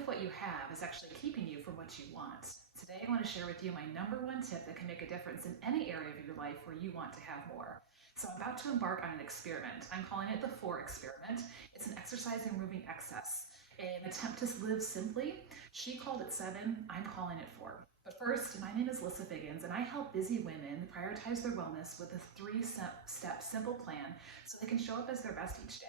if what you have is actually keeping you from what you want? Today I want to share with you my #1 tip that can make a difference in any area of your life where you want to have more. So I'm about to embark on an experiment. I'm calling it the 4 experiment. It's an exercise in removing excess, an attempt to live simply. She called it 7, I'm calling it 4. But first, my name is Lissa Figgins, and I help busy women prioritize their wellness with a 3-step simple plan so they can show up as their best each day.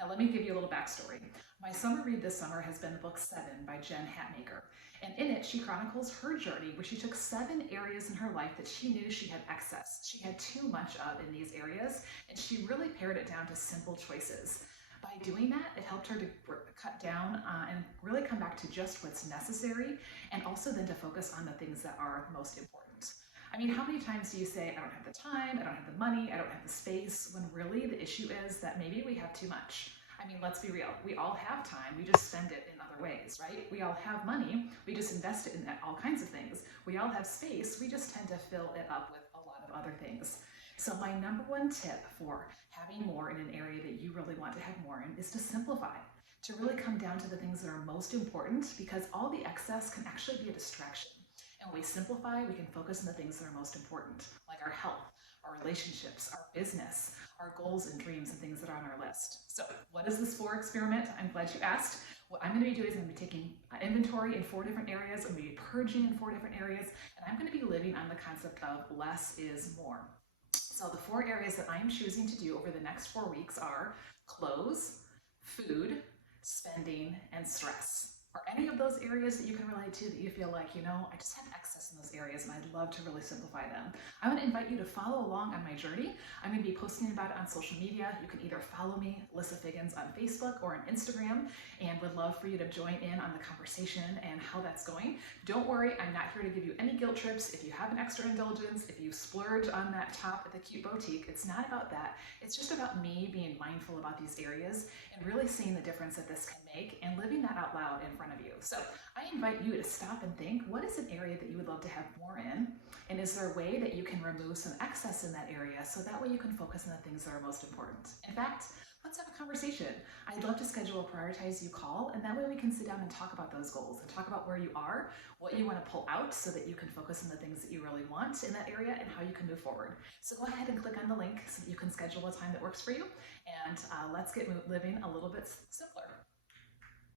Now let me give you a little backstory. My summer read this summer has been the book 7 by Jen Hatmaker. And in it, she chronicles her journey where she took 7 areas in her life that she knew she had excess. She had too much of in these areas, and she really pared it down to simple choices. By doing that, it helped her to cut down and really come back to just what's necessary, and also then to focus on the things that are most important. I mean, how many times do you say, I don't have the time, I don't have the money, I don't have the space, when really the issue is that maybe we have too much? I mean, let's be real. We all have time, we just spend it in other ways, right? We all have money, we just invest it in all kinds of things. We all have space, we just tend to fill it up with a lot of other things. So my #1 tip for having more in an area that you really want to have more in is to simplify, to really come down to the things that are most important, because all the excess can actually be a distraction. And when we simplify, we can focus on the things that are most important, like our health, our relationships, our business, our goals and dreams and things that are on our list. So what is this 4 experiment? I'm glad you asked. What I'm going to be doing is I'm going to be taking inventory in 4 different areas. I'm going to be purging in 4 different areas. And I'm going to be living on the concept of less is more. So the 4 areas that I'm choosing to do over the next 4 weeks are clothes, food, spending, and stress. Are any of those areas that you can relate to that you feel like, I just have excess in those areas and I'd love to really simplify them? I want to invite you to follow along on my journey. I'm going to be posting about it on social media. You can either follow me, Lissa Figgins, on Facebook or on Instagram, and would love for you to join in on the conversation and how that's going. Don't worry, I'm not here to give you any guilt trips. If you have an extra indulgence, if you splurge on that top at the cute boutique, it's not about that. It's just about me being mindful about these areas and really seeing the difference that this can make and living that out loud in front of you. So I invite you to stop and think, what is an area that you would love to have more in? And is there a way that you can remove some excess in that area so that way you can focus on the things that are most important? In fact, let's have a conversation. I'd love to schedule a Prioritize You call, and that way we can sit down and talk about those goals and talk about where you are, what you want to pull out so that you can focus on the things that you really want in that area and how you can move forward. So go ahead and click on the link so that you can schedule a time that works for you, and let's get living a little bit simpler.